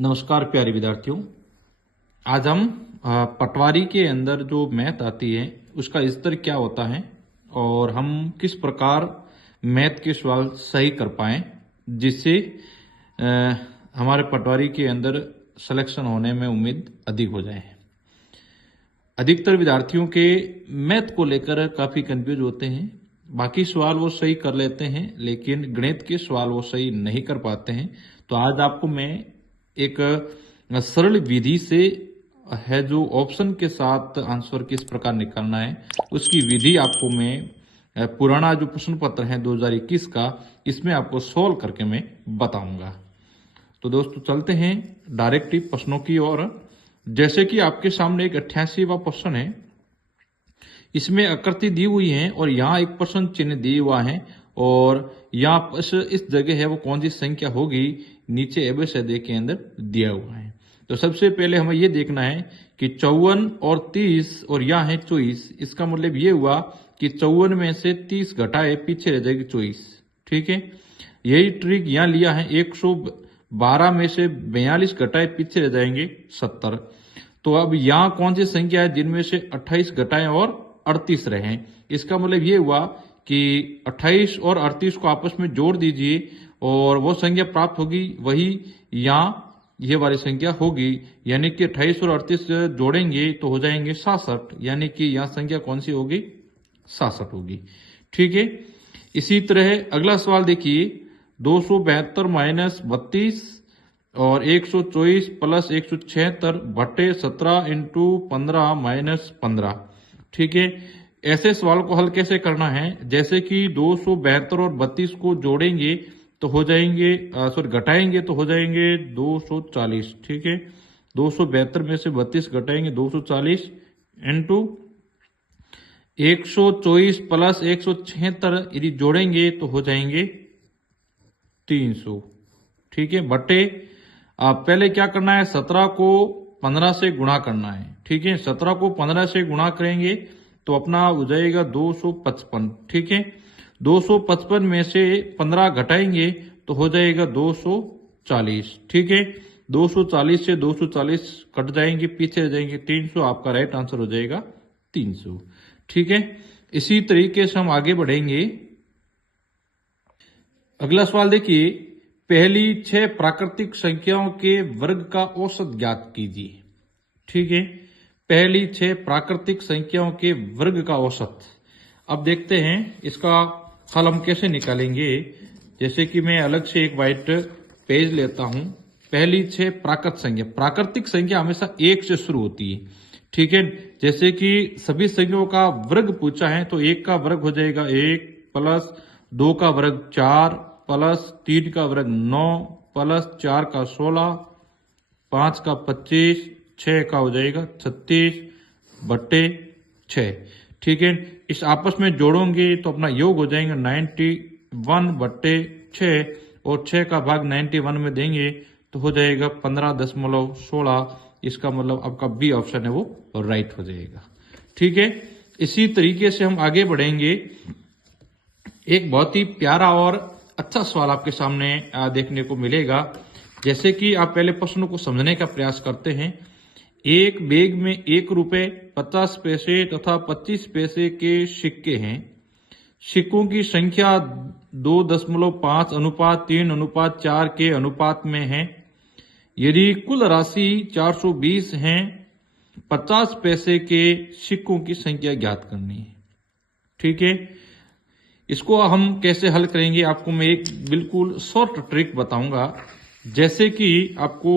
नमस्कार प्यारे विद्यार्थियों। आज हम पटवारी के अंदर जो मैथ आती है उसका स्तर क्या होता है और हम किस प्रकार मैथ के सवाल सही कर पाएं जिससे अ, हमारे पटवारी के अंदर सिलेक्शन होने में उम्मीद अधिक हो जाए। अधिकतर विद्यार्थियों के मैथ को लेकर काफ़ी कंफ्यूज होते हैं। बाकी सवाल वो सही कर लेते हैं लेकिन गणित के सवाल वो सही नहीं कर पाते हैं। तो आज आपको मैं एक सरल विधि से है जो ऑप्शन के साथ आंसर किस प्रकार निकालना है उसकी विधि आपको मैं पुराना जो प्रश्न पत्र है 2021 का इसमें आपको सोल्व करके मैं बताऊंगा। तो दोस्तों चलते हैं डायरेक्ट ही प्रश्नों की ओर। जैसे कि आपके सामने एक 88वां प्रश्न है, इसमें आकृति दी हुई है और यहाँ एक प्रश्न चिन्ह दिया हुआ है और यहाँ इस जगह है वो कौन सी संख्या होगी नीचे एबीसीडी के अंदर दिया हुआ है। तो सबसे पहले हमें ये देखना है कि 54 और 30 और यहाँ है 24। इसका मतलब ये हुआ कि 54 में से 30 घटाए पीछे रह जाएगी 24। ठीक है, यही ट्रिक यहाँ लिया है। 112 में से 42 घटाए पीछे रह जाएंगे 70। तो अब यहाँ कौन सी संख्या है जिनमें से 28 घटाएं और 38 रहे। इसका मतलब ये हुआ कि 28 और 38 को आपस में जोड़ दीजिए और वो संख्या प्राप्त होगी वही यहाँ ये वाली संख्या होगी, यानी कि 28 और 38 जोड़ेंगे तो हो जाएंगे 67, यानी कि यहाँ संख्या कौन सी होगी 67 होगी। ठीक है, इसी तरह अगला सवाल देखिए, 272 माइनस 32 और 124 प्लस 176 बटे 17 इंटू 15 माइनस 15। ठीक है, ऐसे सवाल को हल कैसे करना है, जैसे कि 272 और 32 को जोड़ेंगे तो हो जाएंगे घटाएंगे तो हो जाएंगे 240। ठीक है, 272 में से 32 घटाएंगे 240 इंटू 124 प्लस 176 यदि जोड़ेंगे तो हो जाएंगे 300। ठीक है, बटे आप पहले क्या करना है 17 को 15 से गुणा करना है। ठीक है, 17 को 15 से गुणा करेंगे तो अपना हो जाएगा 255। ठीक है, 255 में से 15 घटाएंगे तो हो जाएगा 240। ठीक है, 240 से 240 कट जाएंगे पीछे रह जाएंगे 300। आपका राइट आंसर हो जाएगा 300। ठीक है, इसी तरीके से हम आगे बढ़ेंगे। अगला सवाल देखिए, पहली 6 प्राकृतिक संख्याओं के वर्ग का औसत ज्ञात कीजिए। ठीक है, पहली 6 प्राकृतिक संख्याओं के वर्ग का औसत। अब देखते हैं इसका हल हम कैसे निकालेंगे। जैसे कि मैं अलग से एक व्हाइट पेज लेता हूं। पहली 6 प्राकृतिक संख्या हमेशा 1 से शुरू होती है। ठीक है, जैसे कि सभी संख्याओं का वर्ग पूछा है तो 1 का वर्ग हो जाएगा 1 प्लस 2 का वर्ग 4 प्लस 3 का वर्ग 9 प्लस 4 का 16 5 का 25 6 का हो जाएगा 36 बट्टे 6। ठीक है, इस आपस में जोड़ोगे तो अपना योग हो जाएगा 91 बट्टे 6 और 6 का भाग 91 में देंगे तो हो जाएगा 15.16। इसका मतलब आपका बी ऑप्शन है वो राइट हो जाएगा। ठीक है, इसी तरीके से हम आगे बढ़ेंगे। एक बहुत ही प्यारा और अच्छा सवाल आपके सामने देखने को मिलेगा। जैसे कि आप पहले प्रश्नों को समझने का प्रयास करते हैं। एक बैग में 1 रुपए 50 पैसे तथा 25 पैसे के सिक्के हैं। सिक्कों की संख्या 2.5 अनुपात 3 अनुपात 4 के अनुपात में है। यदि कुल राशि 420 है, 50 पैसे के सिक्कों की संख्या ज्ञात करनी है। ठीक है, इसको हम कैसे हल करेंगे आपको मैं एक बिल्कुल शॉर्ट ट्रिक बताऊंगा। जैसे कि आपको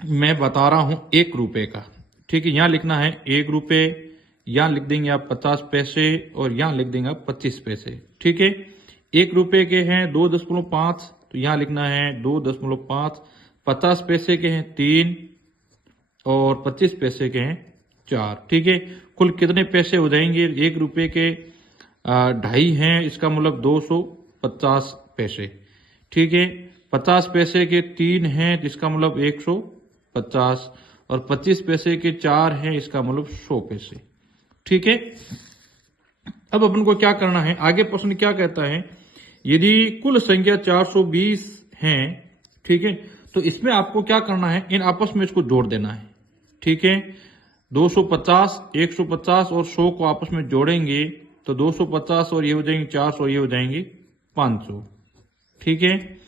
मैं बता रहा हूं 1 रुपए का। ठीक है, यहां लिखना है 1 रुपए, यहां लिख देंगे आप 50 पैसे और यहां लिख देंगे आप 25 पैसे। ठीक है, 1 रुपए के हैं 2.5 तो यहां लिखना है 2.5। 50 पैसे के हैं 3 और 25 पैसे के हैं 4। ठीक है, कुल कितने पैसे हो जाएंगे 1 रुपए के 2.5 हैं, इसका मतलब 250 पैसे। ठीक है, 50 पैसे के 3 हैं जिसका मतलब 150 और 25 पैसे के 4 हैं इसका मतलब 100 पैसे। ठीक है, अब अपन को क्या करना है, आगे प्रश्न क्या कहता है, यदि कुल संख्या 420 है। ठीक है। तो इसमें आपको क्या करना है, इन आपस में इसको जोड़ देना है। ठीक है, 250, 150 और 100 को आपस में जोड़ेंगे तो 250 और ये हो जाएंगे 400 और ये हो जाएंगे 500। ठीक है,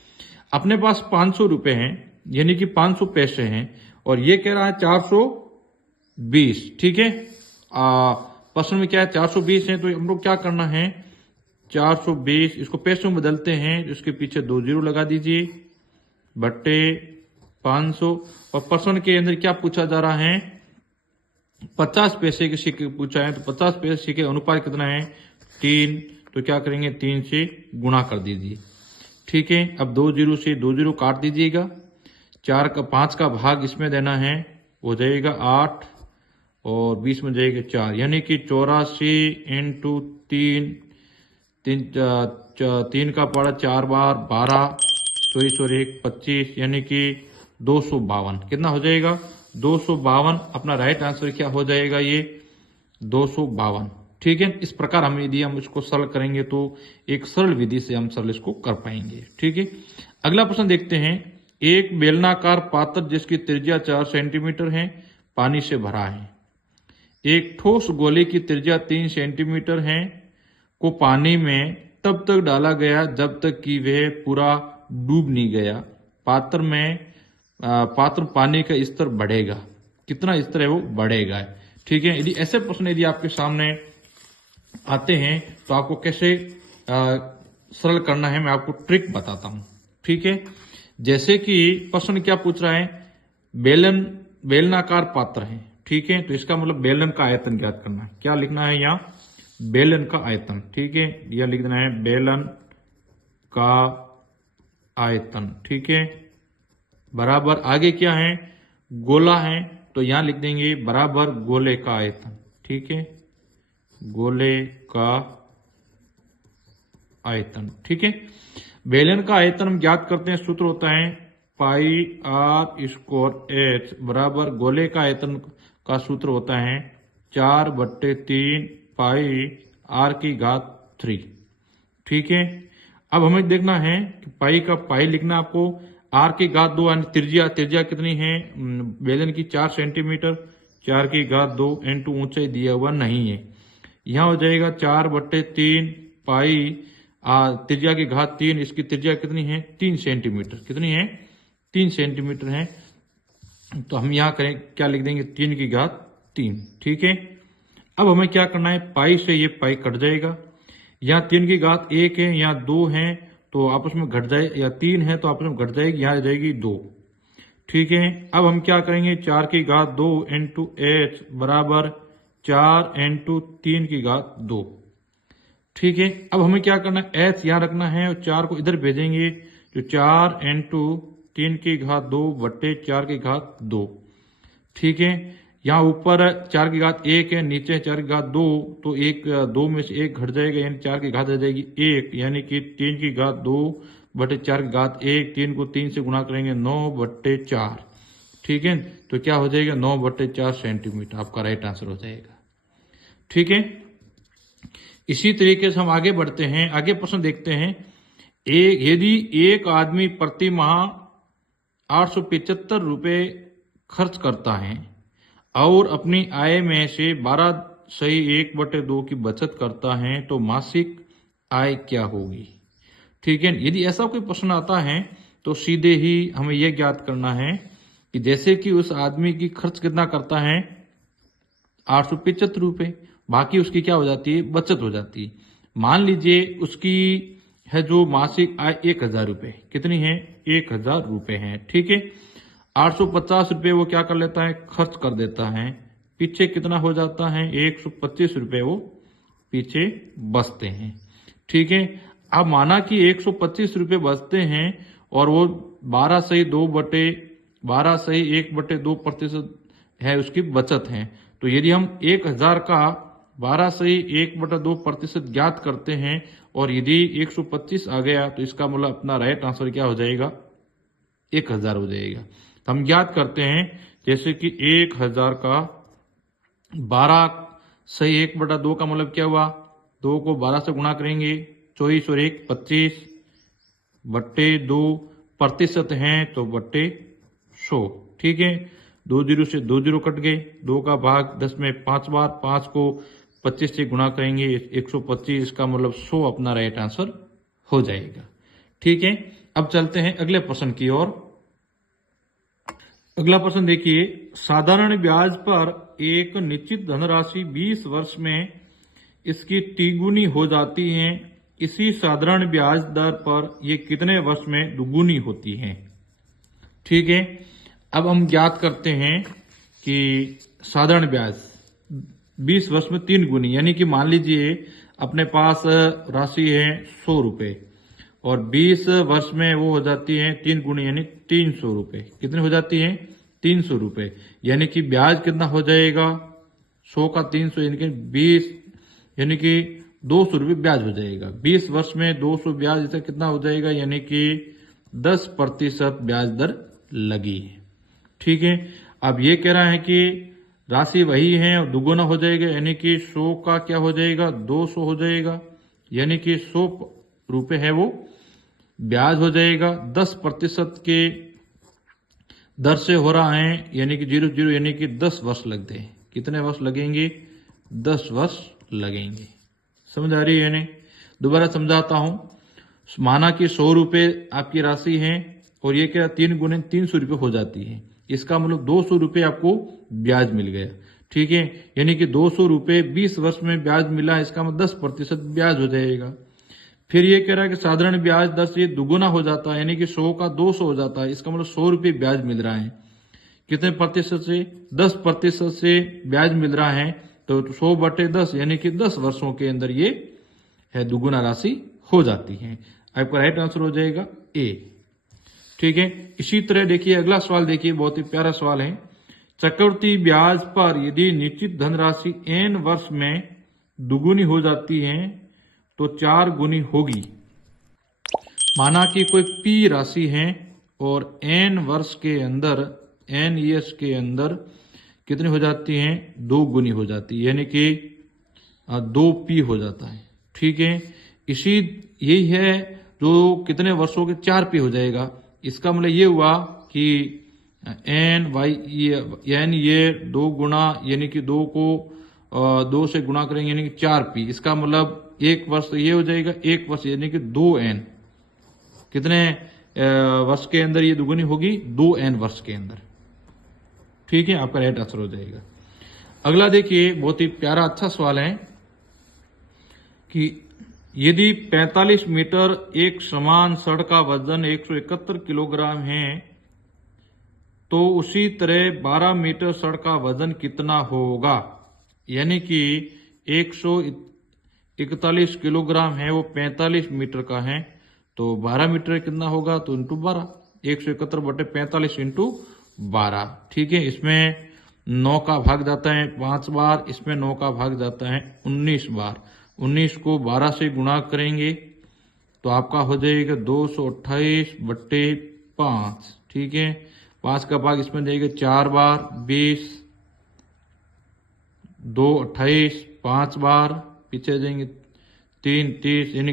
अपने पास 500 रुपए हैं, यानी कि 500 पैसे हैं, और ये कह रहा है 420। ठीक है, प्रश्न में क्या है 420 है, तो हम लोग क्या करना है 420 इसको पैसों में बदलते हैं, इसके पीछे 2 जीरो लगा दीजिए बट्टे 500। और प्रश्न के अंदर क्या पूछा जा रहा है, 50 पैसे के सिक्के पूछा है, तो 50 पैसे के अनुपात कितना है 3, तो क्या करेंगे 3 से गुणा कर दीजिए। ठीक है, अब 2 जीरो से 2 जीरो काट दीजिएगा, 5 का भाग इसमें देना है, हो जाएगा 8 और 20 में जाएगा 4, यानी कि 84 इंटू 3 का पड़ा 4 बार 12, 24 और 1 25, यानी कि 252। कितना हो जाएगा 252। अपना राइट आंसर क्या हो जाएगा, ये 252। ठीक है, इस प्रकार हम यदि हम इसको सरल करेंगे तो एक सरल विधि से हम सरल इसको कर पाएंगे। ठीक है, अगला प्रश्न देखते हैं। एक बेलनाकार पात्र जिसकी त्रिज्या 4 सेंटीमीटर है पानी से भरा है। एक ठोस गोले की त्रिज्या 3 सेंटीमीटर है को पानी में तब तक डाला गया जब तक कि वह पूरा डूब नहीं गया। पात्र पानी का स्तर बढ़ेगा, कितना स्तर है वो बढ़ेगा। ठीक है, यदि ऐसे प्रश्न यदि आपके सामने आते हैं तो आपको कैसे सरल करना है, मैं आपको ट्रिक बताता हूं। ठीक है, जैसे कि प्रश्न क्या पूछ रहा है, बेलनाकार पात्र है। ठीक है, तो इसका मतलब बेलन का आयतन ज्ञात करना है। क्या लिखना है यहाँ, बेलन का आयतन। ठीक है, यह लिख देना है बेलन का आयतन। ठीक है, बराबर आगे क्या है, गोला है, तो यहां लिख देंगे बराबर गोले का आयतन। ठीक है, गोले का आयतन। ठीक है, बेलन का आयतन हम ज्ञात करते हैं, सूत्र होता है पाई आर स्क्वायर एच बराबर गोले का आयतन का सूत्र होता है 4/3 पाई आर की घात 3। ठीक है, अब हमें देखना है कि पाई का पाई लिखना आपको, आर की घात 2 यानी त्रिज्या कितनी है बेलन की 4 सेंटीमीटर, 4 की घात 2 इंटू ऊंचाई दिया हुआ नहीं है, यहां हो जाएगा 4/3 पाई त्रिज्या की घात 3, इसकी त्रिज्या कितनी है 3 सेंटीमीटर, कितनी है 3 सेंटीमीटर है, तो हम यहां करें क्या लिख देंगे 3 की घात 3। ठीक है, अब हमें क्या करना है, पाई से ये पाई कट जाएगा, यहाँ 3 की घात 1 है, यहाँ 2 है तो आपस में घट जाए, या 3 है तो आपस में घट जाएगी, यहाँ आ जाएगी 2। ठीक है, अब हम क्या करेंगे 4 की घात 2 इंटू एच बराबर 4 इंटू 3 की घात 2। ठीक है, अब हमें क्या करना है, एच यहाँ रखना है और 4 को इधर भेजेंगे, जो 4 इंटू 3 की घात 2 बट्टे 4 की घात 2। ठीक है, यहाँ ऊपर 4 की घात 1 है, नीचे 4 की घात 2, तो 2 में से 1 घट जाएगा, यानी 4 की घात आ जाएगी 1, यानी कि 3 की घात 2 बटे 4 की घात 1, 3 को 3 से गुणा करेंगे 9/4। ठीक है, तो क्या हो जाएगा 9/4 सेंटीमीटर, आपका राइट आंसर हो जाएगा। ठीक है, इसी तरीके से हम आगे बढ़ते हैं, आगे प्रश्न देखते हैं। यदि एक आदमी प्रति माह 875 रुपए खर्च करता है और अपनी आय में से 12/1/2 की बचत करता है तो मासिक आय क्या होगी। ठीक है, यदि ऐसा कोई प्रश्न आता है तो सीधे ही हमें यह ज्ञात करना है कि जैसे कि उस आदमी की खर्च कितना करता है 875 रुपए, बाकी उसकी क्या हो जाती है बचत हो जाती है। मान लीजिए उसकी है जो मासिक आय 1000 रुपए, कितनी है 1000 रुपए है। ठीक है, 850 रुपए वो क्या कर लेता है खर्च कर देता है, पीछे कितना हो जाता है 125 रुपए वो पीछे बचते हैं। ठीक है, अब माना कि 125 रुपए बचते हैं और वो 12/1/2% है उसकी बचत है, तो यदि हम 1000 का 12/1/2% ज्ञात करते हैं और यदि 125 आ गया तो इसका मतलब अपना राइट आंसर क्या हो जाएगा 1000 हो जाएगा। तो हम ज्ञात करते हैं जैसे कि 1000 का 12/1/2 का मतलब क्या हुआ, 2 को 12 से गुणा करेंगे 24 और 1 25 बट्टे 2, प्रतिशत हैं तो बट्टे 100। ठीक है, 2 जीरो से 2 जीरो कट गए, 2 का भाग 10 में 5 बार, 5 को 25 से गुणा करेंगे 125, इसका मतलब 100 अपना राइट आंसर हो जाएगा। ठीक है, अब चलते हैं अगले प्रश्न की ओर। अगला प्रश्न देखिए, साधारण ब्याज पर एक निश्चित धनराशि 20 वर्ष में इसकी तिगुनी हो जाती है, इसी साधारण ब्याज दर पर ये कितने वर्ष में दुगुनी होती है। ठीक है, अब हम ज्ञात करते हैं कि साधारण ब्याज 20 वर्ष में 3 गुनी, यानी कि मान लीजिए अपने पास राशि है 100 रुपए और 20 वर्ष में वो हो जाती है 3 गुनी यानी 300 रुपए। कितने हो जाती है? 300 रुपए, यानी कि ब्याज कितना हो जाएगा? 100 का 300 यानी कि 20, यानी कि 200 रुपये ब्याज हो जाएगा। 20 वर्ष में 200 ब्याज, इसे कितना हो जाएगा? यानी कि 10% ब्याज दर लगी है। ठीक है, अब ये कह रहा है कि राशि वही है और दुगुना हो जाएगा, यानी कि 100 का क्या हो जाएगा? 200 हो जाएगा, यानी कि 100 रुपए है वो ब्याज हो जाएगा। 10% के दर से हो रहा है, यानी कि 0 यानी कि 10 वर्ष लगते हैं। कितने वर्ष लगेंगे? 10 वर्ष लगेंगे। समझ आ रही है? नहीं, दोबारा समझाता हूं। माना कि 100 रुपए आपकी राशि है और ये क्या 3 गुने 300 रुपये हो जाती है, इसका मतलब 200 रुपये आपको ब्याज मिल गया। ठीक है, यानी कि 200 रुपये 20 वर्ष में ब्याज मिला, इसका मतलब 10% ब्याज हो जाएगा। फिर ये कह रहा है कि साधारण ब्याज दर से दुगुना हो जाता है, यानी कि 100 का 200 हो जाता है, इसका मतलब 100 रुपये ब्याज मिल रहा है। कितने प्रतिशत से? 10% से ब्याज मिल रहा है, तो 100/10 यानी कि 10 वर्षों के अंदर ये है दुगुना राशि हो जाती है। आपका राइट आंसर हो जाएगा ए। ठीक है, इसी तरह देखिए अगला सवाल, देखिए बहुत ही प्यारा सवाल है। चक्रवृद्धि ब्याज पर यदि निश्चित धनराशि n वर्ष में दुगुनी हो जाती है तो 4 गुनी होगी। माना कि कोई p राशि है और n वर्ष के अंदर, n ईयर्स के अंदर कितनी हो जाती है? 2 गुनी हो जाती है, यानी कि 2p हो जाता है। ठीक है, इसी यही है जो कितने वर्षों के 4p हो जाएगा। इसका मतलब ये हुआ कि n ये 2 गुना, यानी कि 2 को 2 से गुणा करेंगे यानी कि 4p, इसका मतलब 1 वर्ष तो ये हो जाएगा, 1 वर्ष यानी कि 2n। कितने वर्ष के अंदर ये दुगुनी होगी? 2n वर्ष के अंदर। ठीक है, आपका राइट आंसर हो जाएगा। अगला देखिए बहुत ही प्यारा अच्छा सवाल है कि यदि 45 मीटर एक समान छड़ का वजन 171 किलोग्राम है तो उसी तरह 12 मीटर छड़ का वजन कितना होगा। यानी कि 141 किलोग्राम है, वो 45 मीटर का है, तो 12 मीटर कितना होगा? तो इंटू 12, 171/45 इंटू 12। ठीक है, इसमें 9 का भाग जाता है 5 बार, इसमें 9 का भाग जाता है 19 बार। 19 को 12 से गुणा करेंगे तो आपका हो जाएगा 228/5। ठीक है, 5 का भाग इसमें देगा 4 बार, 20, 2 28, 5 बार, पीछे जाएंगे 3 30, यानी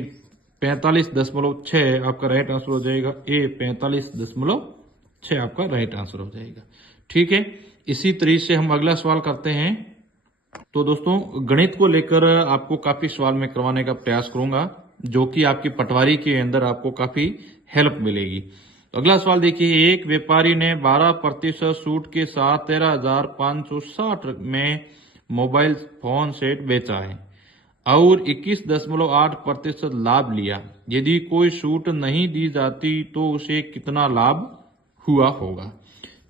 45.6 आपका राइट आंसर हो जाएगा ए। 45.6 आपका राइट आंसर हो जाएगा। ठीक है, इसी तरीके से हम अगला सवाल करते हैं। तो दोस्तों, गणित को लेकर आपको काफी सवाल मैं करवाने का प्रयास करूंगा, जो कि आपकी पटवारी के अंदर आपको काफी हेल्प मिलेगी। तो अगला सवाल देखिए, एक व्यापारी ने 12% छूट के साथ 13,560 में मोबाइल फोन सेट बेचा है और 21.8% लाभ लिया। यदि कोई छूट नहीं दी जाती तो उसे कितना लाभ हुआ होगा।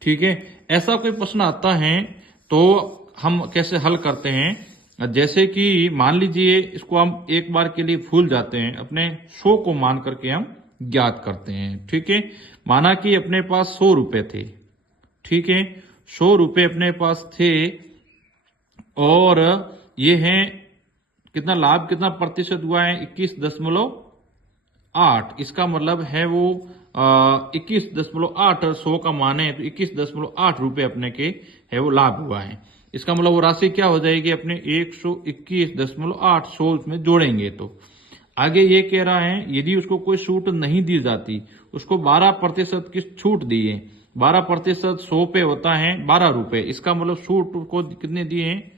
ठीक है, ऐसा कोई प्रश्न आता है तो हम कैसे हल करते हैं? जैसे कि मान लीजिए इसको हम एक बार के लिए भूल जाते हैं, अपने 100 को मान करके हम ज्ञात करते हैं। ठीक है, माना कि अपने पास 100 रुपए थे। ठीक है, 100 रुपए अपने पास थे और ये है कितना लाभ, कितना प्रतिशत हुआ है? 21.8। इसका मतलब है वो 21.8, 100 का माने तो 21.8 रुपए अपने के है वो लाभ हुआ है। इसका मतलब वो राशि क्या हो जाएगी? अपने 121.8, 100 उसमें जोड़ेंगे तो आगे ये कह रहा है यदि उसको कोई छूट नहीं दी जाती, उसको 12% की छूट दी है। 12% 100 पे होता है 12 रुपए, इसका मतलब छूट को कितने दिए हैं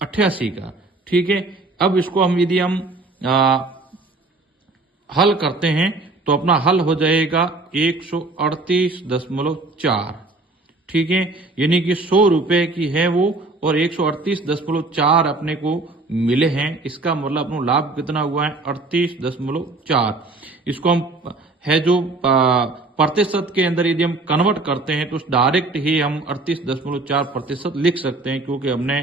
88 का। ठीक है, अब इसको हम यदि हम हल करते हैं तो अपना हल हो जाएगा 138.4। ठीक है, यानी कि 100 रुपए की है वो और 138.4 अपने को मिले हैं। इसका मतलब अपना लाभ कितना हुआ है 38.4। इसको हम है जो प्रतिशत के अंदर यदि हम कन्वर्ट करते हैं तो डायरेक्ट ही हम 38.4% लिख सकते हैं, क्योंकि हमने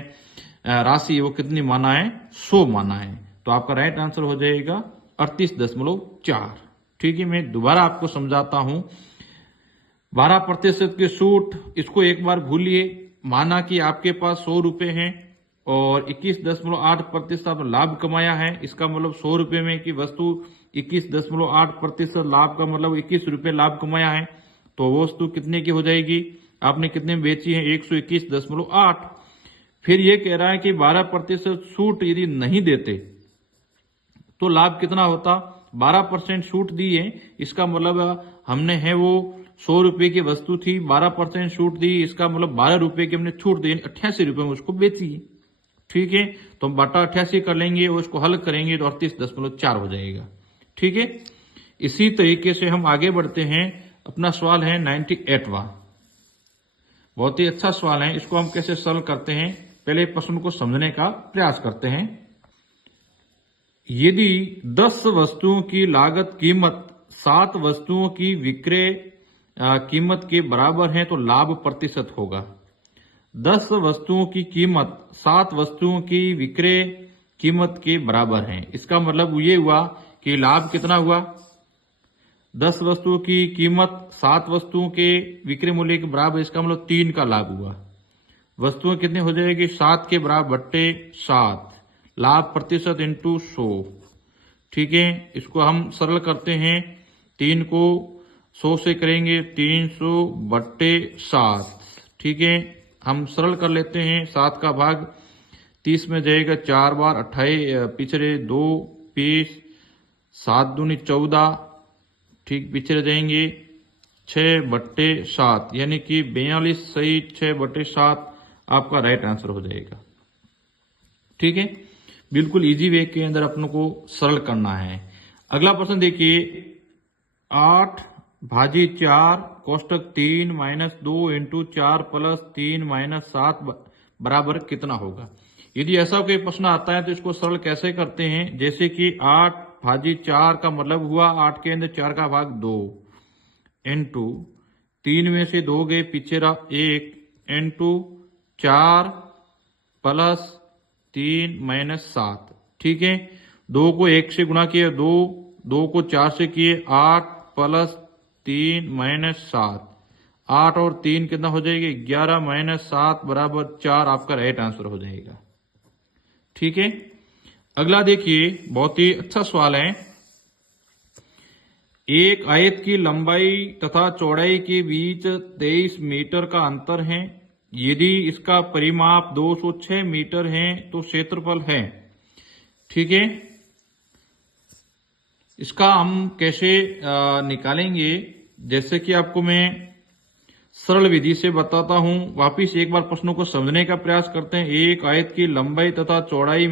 राशि वो कितनी माना है 100 माना है। तो आपका राइट आंसर हो जाएगा 38.4। ठीक है, मैं दोबारा आपको समझाता हूं। 12% की छूट, इसको एक बार भूलिए। माना कि आपके पास 100 रुपए हैं और 21.8% लाभ कमाया है। इसका मतलब 100 रुपए में की वस्तु 21.8% लाभ का मतलब 21 रुपए लाभ कमाया है। तो वो वस्तु कितने की हो जाएगी, आपने कितने में बेची है 121.8। फिर ये कह रहा है कि 12% छूट यदि नहीं देते तो लाभ कितना होता, 12% छूट दी है। इसका मतलब हमने है वो 100 रुपए की वस्तु थी, 12% छूट दी, इसका मतलब 12 रुपए की हमने छूट दी, 88 रुपए में उसको बेची। ठीक है, तो हम बटा 88 कर लेंगे और उसको हल करेंगे तो 38.4 हो जाएगा। ठीक है, इसी तरीके से हम आगे बढ़ते हैं। अपना सवाल है 98वां, बहुत ही अच्छा सवाल है। इसको हम कैसे सॉल्व करते हैं, पहले प्रश्न को समझने का प्रयास करते हैं। यदि 10 वस्तुओं की लागत कीमत 7 वस्तुओं की विक्रय कीमत के बराबर है तो लाभ प्रतिशत होगा। 10 वस्तुओं की कीमत 7 वस्तुओं की विक्रय कीमत के बराबर है। इसका मतलब ये हुआ कि लाभ कितना हुआ, 10 वस्तुओं की कीमत 7 वस्तुओं के विक्रय मूल्य के बराबर, इसका मतलब 3 का लाभ हुआ। वस्तुएं कितनी हो जाएगी 7 के बराबर बट्टे 7, लाभ प्रतिशत इंटू 100। ठीक है, इसको हम सरल करते हैं, 3 को 100 से करेंगे 300 बट्टे 7। ठीक है, हम सरल कर लेते हैं, 7 का भाग 30 में जाएगा 4 बार, 28 पिछड़े 2 20, 7 दूनी 14। ठीक, पिछड़े जाएंगे 6 बट्टे 7, यानी कि 42 सही 6 बट्टे 7 आपका राइट आंसर हो जाएगा। ठीक है, बिल्कुल इजी वे के अंदर अपन को सरल करना है। अगला प्रश्न देखिए, 8 भाजी 4 कोष्टक 3 माइनस 2 इंटू 4 प्लस 3 माइनस 7 बराबर कितना होगा। यदि ऐसा कोई प्रश्न आता है तो इसको सरल कैसे करते हैं, जैसे कि 8 भाजी 4 का मतलब हुआ 8 के अंदर 4 का भाग 2 इंटू 3 में से 2 गए पीछे रहा 1 इंटू 4 प्लस 3 माइनस 7। ठीक है, 2 को 1 से गुणा किए 2, 2 को 4 से किए 8 प्लस 3 माइनस 7, 8 और 3 कितना हो जाएगी 11 माइनस 7 बराबर 4, आपका राइट आंसर हो जाएगा। ठीक है, अगला देखिए, बहुत ही अच्छा सवाल है। एक आयत की लंबाई तथा चौड़ाई के बीच 23 मीटर का अंतर है। यदि इसका परिमाप 206 मीटर है तो क्षेत्रफल है। ठीक है, इसका हम कैसे निकालेंगे, जैसे कि आपको मैं सरल विधि से बताता हूं। वापिस एक बार प्रश्नों को समझने का प्रयास करते हैं। एक आयत की लंबाई तथा चौड़ाई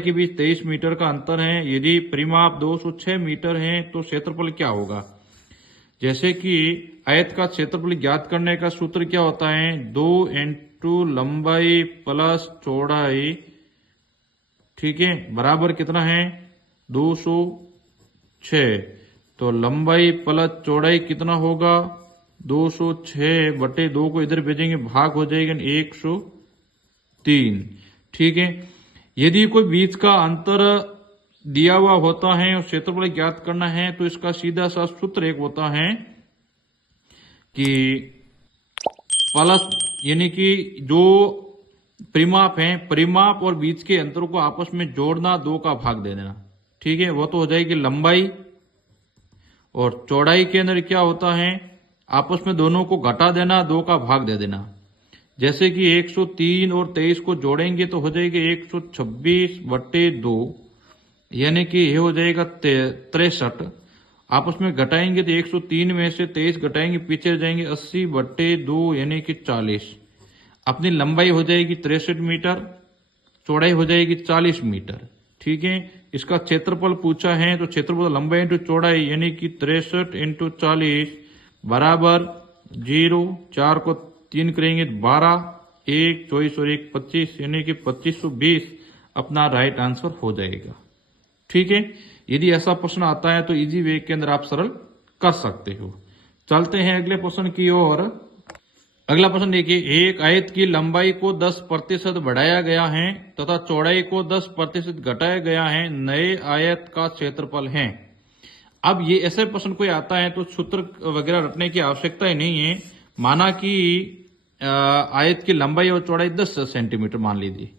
के बीच 23 मीटर का अंतर है। यदि परिमाप 206 मीटर है तो क्षेत्रफल क्या होगा। जैसे कि आयत का क्षेत्रफल ज्ञात करने का सूत्र क्या होता है, 2 इंटू लंबाई प्लस चौड़ाई। ठीक है, बराबर कितना है 206। तो लंबाई प्लस चौड़ाई कितना होगा 206 बटे 2 को इधर भेजेंगे, भाग हो जाएगा 103। ठीक है, यदि कोई बीच का अंतर दिया हुआ होता है और क्षेत्रफल ज्ञात करना है तो इसका सीधा सा सूत्र एक होता है कि प्लस, यानी कि जो परिमाप है, परिमाप और बीच के अंतर को आपस में जोड़ना, 2 का भाग दे देना। ठीक है, वो तो हो जाएगी लंबाई। और चौड़ाई के अंदर क्या होता है, आपस में दोनों को घटा देना, 2 का भाग दे देना। जैसे कि 103 और 23 को जोड़ेंगे तो हो जाएगी 126 बटे 2। यानी कि ये हो जाएगा 63। आप उसमें घटाएंगे तो 103 में से 23 घटाएंगे, पीछे जाएंगे 80/2 यानी कि 40। अपनी लंबाई हो जाएगी 63 मीटर, चौड़ाई हो जाएगी 40 मीटर। ठीक है, इसका क्षेत्रफल पूछा है तो क्षेत्रफल लंबाई इंटू चौड़ाई यानी कि 63 इंटू 40 बराबर 0। 4 को 3 करेंगे 12, 1 24 और 1 25 यानी कि 2520 अपना राइट आंसर हो जाएगा। ठीक है, यदि ऐसा प्रश्न आता है तो इजी वे के अंदर आप सरल कर सकते हो। चलते हैं अगले प्रश्न की ओर। अगला प्रश्न देखिए, एक आयत की लंबाई को 10% बढ़ाया गया है तथा चौड़ाई को 10% घटाया गया है, नए आयत का क्षेत्रफल है। अब ये ऐसे प्रश्न कोई आता है तो सूत्र वगैरह रटने की आवश्यकता ही नहीं है। माना कि आयत की लंबाई और चौड़ाई 10 सेंटीमीटर मान लीजिए।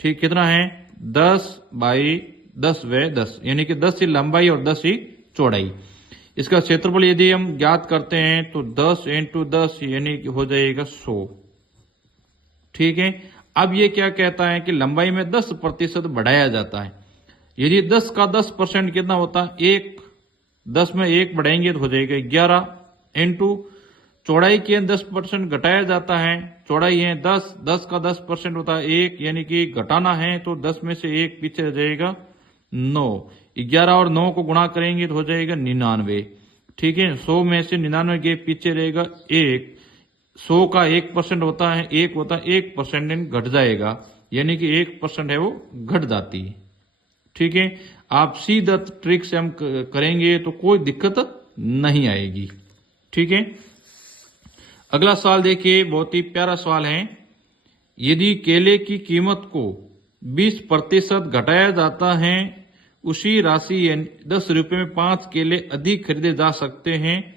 ठीक, कितना है 10/10 यानी कि 10 ही लंबाई और 10 ही चौड़ाई। इसका क्षेत्रफल यदि हम ज्ञात करते हैं तो 10 इंटू 10 यानी कि हो जाएगा 100। ठीक है, अब ये क्या कहता है कि लंबाई में 10% बढ़ाया जाता है। यदि 10 का 10% कितना होता है 1, 10 में 1 बढ़ाएंगे तो हो जाएगा 11 इंटू चौड़ाई के 10% घटाया जाता है। चौड़ाई है 10, 10 का 10% होता है 1 यानी कि घटाना है तो 10 में से 1 पीछे रह जाएगा 9। 11 और 9 को गुणा करेंगे तो हो जाएगा 99। ठीक है, 100 में से 99 के पीछे रहेगा 1। 100 का 1% होता है 1 होता है 1% घट जाएगा यानी कि 1% है वो घट जाती है। ठीक है, आप सीधा ट्रिक से हम करेंगे तो कोई दिक्कत नहीं आएगी। ठीक है, अगला सवाल देखिए, बहुत ही प्यारा सवाल है। यदि केले की कीमत को 20% घटाया जाता है, उसी राशि 10 रुपए में 5 केले अधिक खरीदे जा सकते हैं।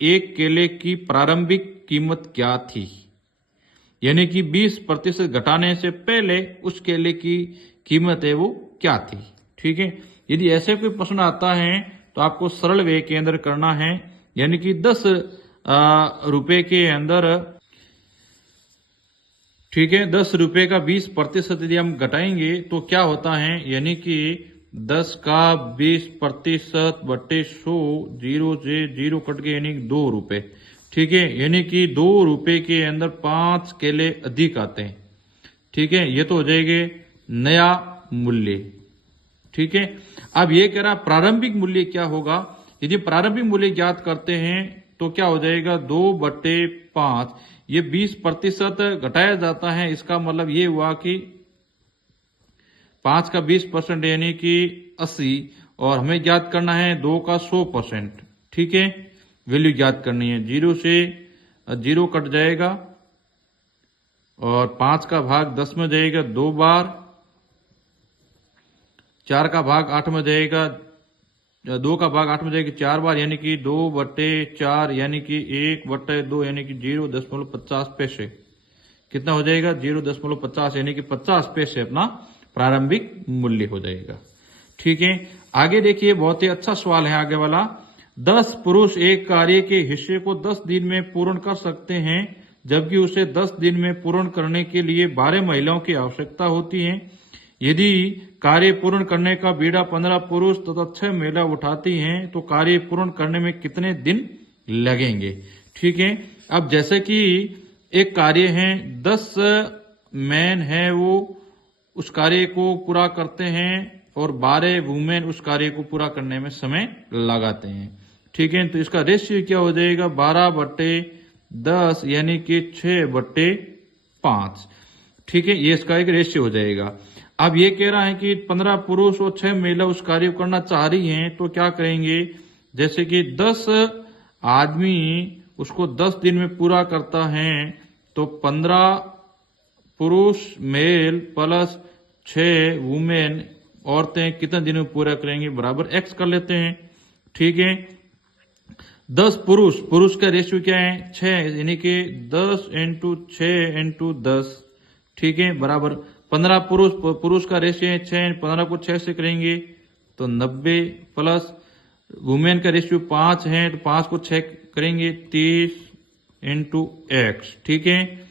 एक केले की प्रारंभिक कीमत क्या थी? यानी कि 20% घटाने से पहले उस केले की कीमत है वो क्या थी। ठीक है, यदि ऐसे कोई प्रश्न आता है तो आपको सरल वे के अंदर करना है। यानी कि 10 रुपए के अंदर, ठीक है, 10 रुपए का 20% यदि हम घटाएंगे तो क्या होता है, यानी कि 10 का 20% बटे 100, 0 से 0 कट के यानी 2 रुपए। ठीक है, यानी कि 2 रुपए के अंदर 5 केले अधिक आते हैं। ठीक है, ये तो हो जाएगा नया मूल्य। ठीक है, अब ये कह रहा प्रारंभिक मूल्य क्या होगा। यदि प्रारंभिक मूल्य ज्ञात करते हैं तो क्या हो जाएगा 2/5। ये 20% घटाया जाता है, इसका मतलब ये हुआ कि 5 का 20% यानी कि 80 और हमें ज्ञात करना है 2 का 100%। ठीक है, वैल्यू ज्ञात करनी है। 0 से 0 कट जाएगा और 5 का भाग 10 में जाएगा 2 बार, 4 का भाग 8 में जाएगा, 2 का भाग 8 में जाएगा 4 बार यानी कि 2/4 यानी कि 1/2 यानी कि 0.50 पैसे। कितना हो जाएगा 0.50 यानी कि 50 पैसे अपना प्रारंभिक मूल्य हो जाएगा। ठीक है, आगे देखिए, बहुत ही अच्छा सवाल है आगे वाला। 10 पुरुष एक कार्य के हिस्से को 10 दिन में पूर्ण कर सकते हैं, जबकि उसे 10 दिन में पूर्ण करने के लिए 12 महिलाओं की आवश्यकता होती है। यदि कार्य पूर्ण करने का बीड़ा 15 पुरुष तथा 6 महिला उठाती हैं तो कार्य पूर्ण करने में कितने दिन लगेंगे। ठीक है, अब जैसे कि एक कार्य है, 10 मैन है वो उस कार्य को पूरा करते हैं और 12 वुमेन उस कार्य को पूरा करने में समय लगाते हैं। ठीक है, तो इसका रेशियो क्या हो जाएगा 12/10 यानी कि 6/5। ठीक है, ये इसका एक रेशियो हो जाएगा। अब ये कह रहा है कि 15 पुरुष और 6 महिला उस कार्य को करना चाह रही हैं, तो क्या करेंगे, जैसे कि 10 आदमी उसको 10 दिन में पूरा करता है तो 15 पुरुष मेल प्लस 6 वुमेन औरतें कितने दिन में पूरा करेंगे, बराबर x कर लेते हैं। ठीक है, 10 पुरुष का रेशियो क्या है 6 यानी कि 10 इंटू 6 इंटू 10। ठीक है, बराबर 15 पुरुष का रेशियो है 6, 15 को 6 से करेंगे तो 90 प्लस वुमेन का रेशियो 5 है तो 5 को 6 करेंगे 30 इंटू x। ठीक है,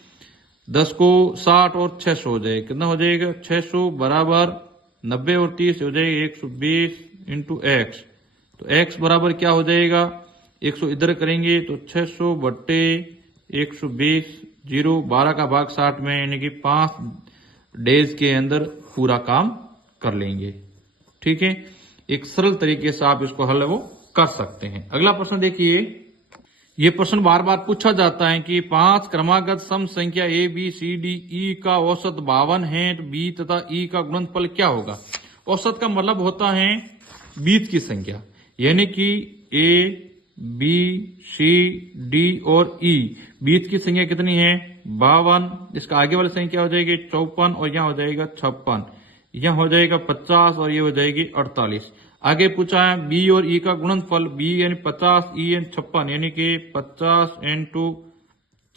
10 को 60 और 600 हो जाएगा, कितना हो जाएगा 600 बराबर 90 और 30 हो जाएगा 120 इंटू एक्स। तो एक्स बराबर क्या हो जाएगा, 100 इधर करेंगे तो 600 बट्टे 120, 0 12 का भाग 60 में, यानी कि 5 डेज के अंदर पूरा काम कर लेंगे। ठीक है, एक सरल तरीके से आप इसको हल वो कर सकते हैं। अगला प्रश्न देखिए, ये प्रश्न बार बार पूछा जाता है कि 5 क्रमागत सम संख्या A B C D E का औसत 52 है तो बी तथा ई का गुणनफल क्या होगा। औसत का मतलब होता है बीच की संख्या, यानी कि ए बी सी डी और ई बीच की संख्या कितनी है 52, इसका आगे वाली संख्या हो जाएगी 54 और यहाँ हो जाएगा 56, यह हो जाएगा 50 और ये हो जाएगी 48। आगे पूछा है बी और ई का गुणनफल, बी यानी 50, ई यानी 56, यानी कि 50 इंटू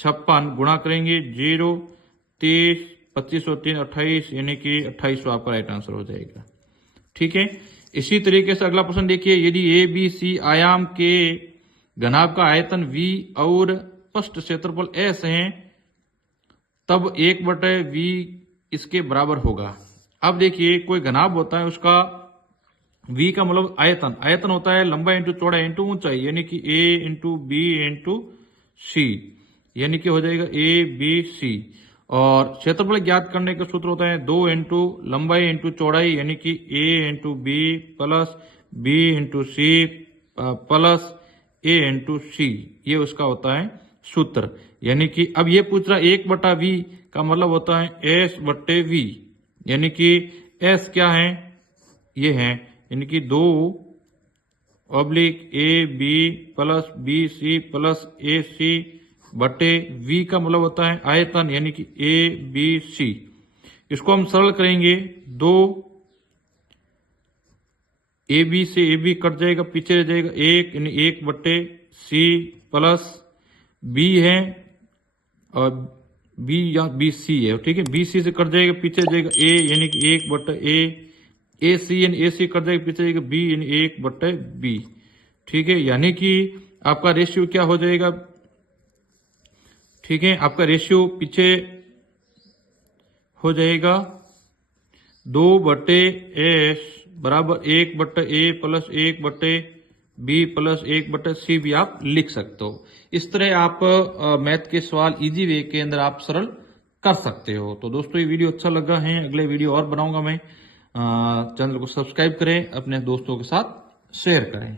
56 गुणा करेंगे 0 30 25 और 3 28, यानी कि 28 आपका राइट आंसर हो जाएगा। ठीक है, इसी तरीके से अगला प्रश्न देखिए, यदि ए बी सी आयाम के घनाभ का आयतन v और पृष्ठ क्षेत्रफल s है तब 1/v इसके बराबर होगा। अब देखिए कोई घनाभ होता है, उसका v का मतलब आयतन, आयतन होता है लंबाई इंटू चौड़ाई इंटू ऊंचाई, यानी कि a इंटू बी इंटू सी, यानी कि हो जाएगा a b c। और क्षेत्रफल ज्ञात करने का सूत्र होता है 2 इंटू लंबाई इंटू चौड़ाई, यानी कि a into B plus b into C plus a into C, ये उसका होता है सूत्र। यानी कि अब ये पूछ रहा 1/v का मतलब होता है s बट्टे v, यानी कि s क्या है, ये है, यानी कि 2 oblique A B plus B C plus A C बटे v का मतलब होता है आयतन, यानी कि ए बी सी। इसको हम सरल करेंगे, 2 ए बी से ए बी कट जाएगा, पीछे रह जाएगा 1, यानी 1 बटे सी प्लस बी है और बी या बी सी है। ठीक है, बी सी से कट जाएगा, पीछे जाएगा ए, यानी कि 1 बटे ए सी, यानी ए सी कट जाएगा, पीछे जाएगा बी, यानी 1 बटे बी। ठीक है, यानी कि आपका रेशियो क्या हो जाएगा, ठीक है, आपका रेशियो पीछे हो जाएगा 2 बटे एस बराबर 1 बटे ए प्लस 1 बटे बी प्लस 1 बटे सी भी आप लिख सकते हो। इस तरह आप मैथ के सवाल इजी वे के अंदर आप सरल कर सकते हो। तो दोस्तों ये वीडियो अच्छा लगा है, अगले वीडियो और बनाऊंगा मैं। चैनल को सब्सक्राइब करें, अपने दोस्तों के साथ शेयर करें।